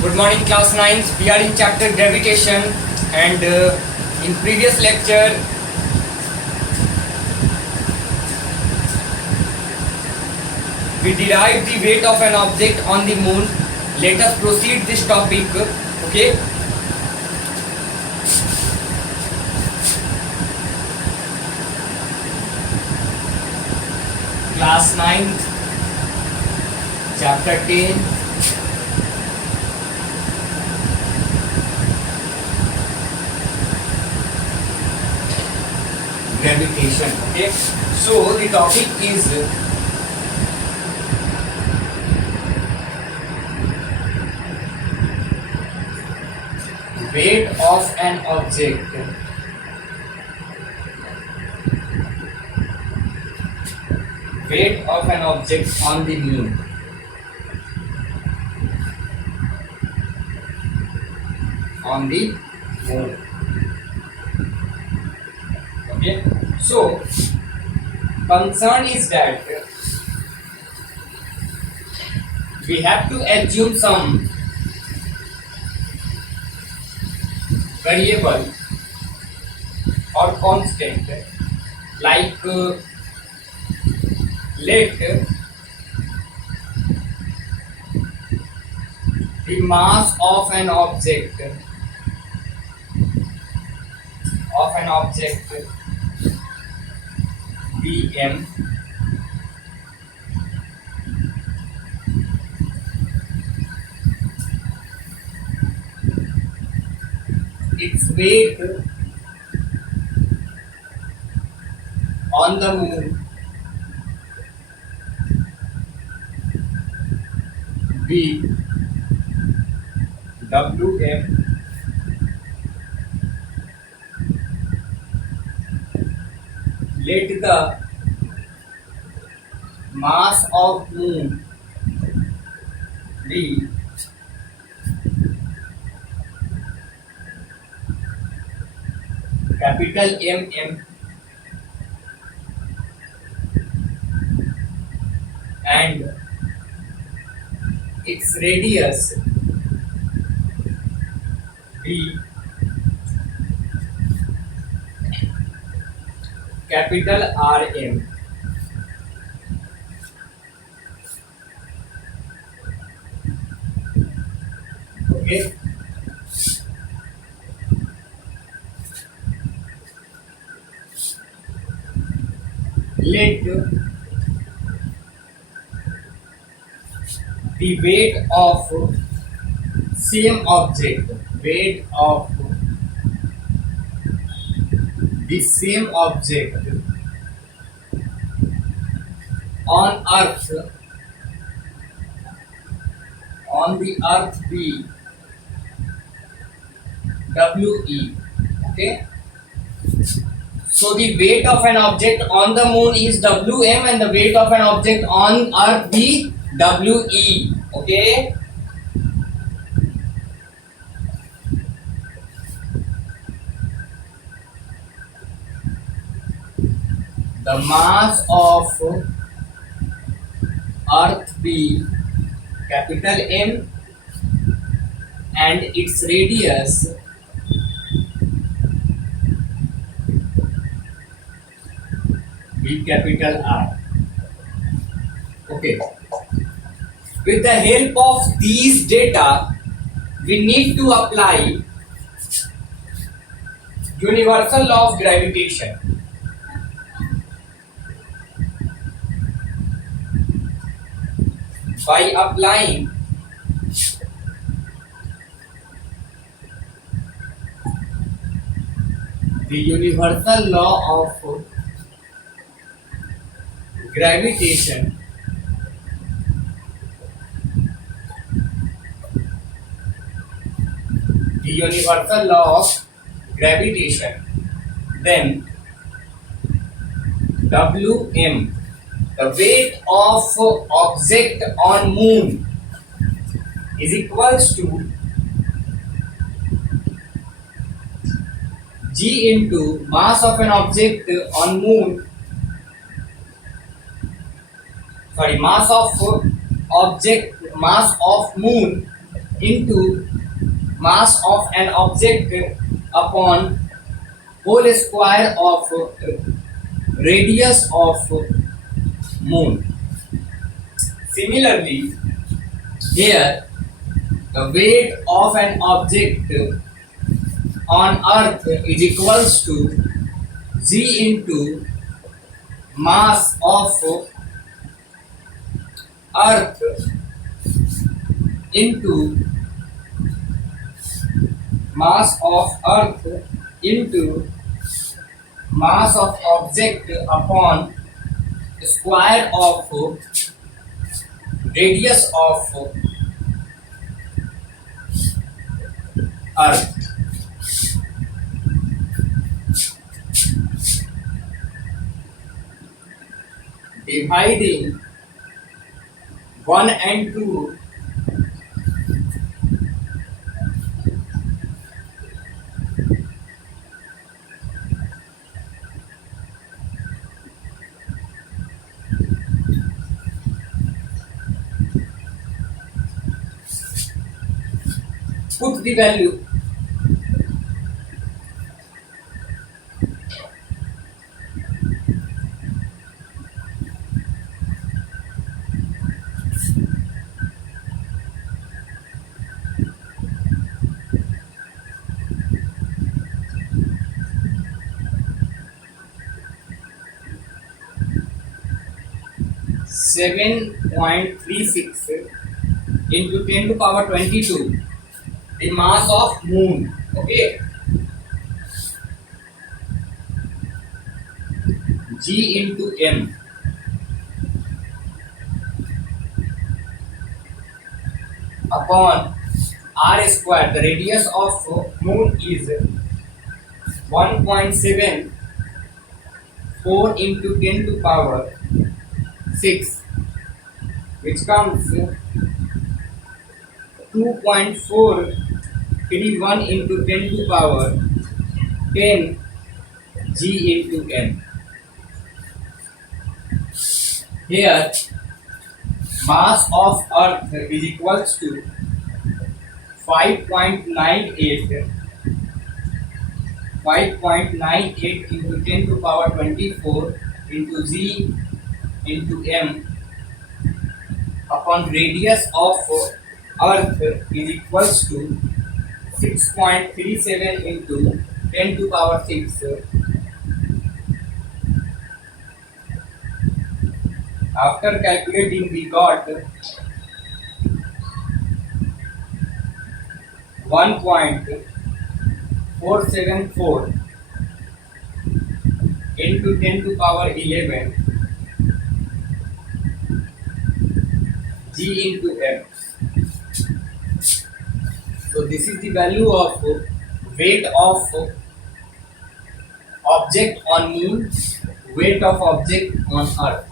Good morning, class 9. We are in chapter gravitation, and in previous lecture we derived the weight of an object on the moon. Let us proceed this topic. Okay. Class 9, chapter 10. Gravitation. Okay, so the topic is weight of an object on the moon. Okay, so concern is that we have to assume some variable or constant, like let the mass of an object be m, its weight on the moon be Wm, let the mass of moon be capital MM, and its radius be capital RM. Okay, let the weight of same object, weight of the same object on the earth be We. Okay, so the weight of an object on the moon is Wm and the weight of an object on earth be We. Okay, the mass of earth be capital M and its radius be capital R. Okay, with the help of these data we need to apply universal law of gravitation. By applying the universal law of gravitation, then Wm, the weight of object on moon, is equals to G into mass of an object on moon, mass of moon into mass of an object upon whole square of radius of moon. Similarly, here the weight of an object on earth is equals to g into mass of earth into mass of earth into mass of object upon square of radius of earth. Dividing 1 and 2 put the value (7.36) into 10 to power 22, the mass of moon. Okay, G into M upon R square. The radius of moon is 1.74 into 10 to power 6, which comes 2.431 into 10 to power 10 G into M. Here mass of earth is equals to 5.98 into 10 to power 24 into G into M upon radius of earth is equals to 6.37 into 10 to power 6. After calculating, we got 1.474 into 10 to power 11 G into M. So this is the value of weight of object on moon, weight of object on earth.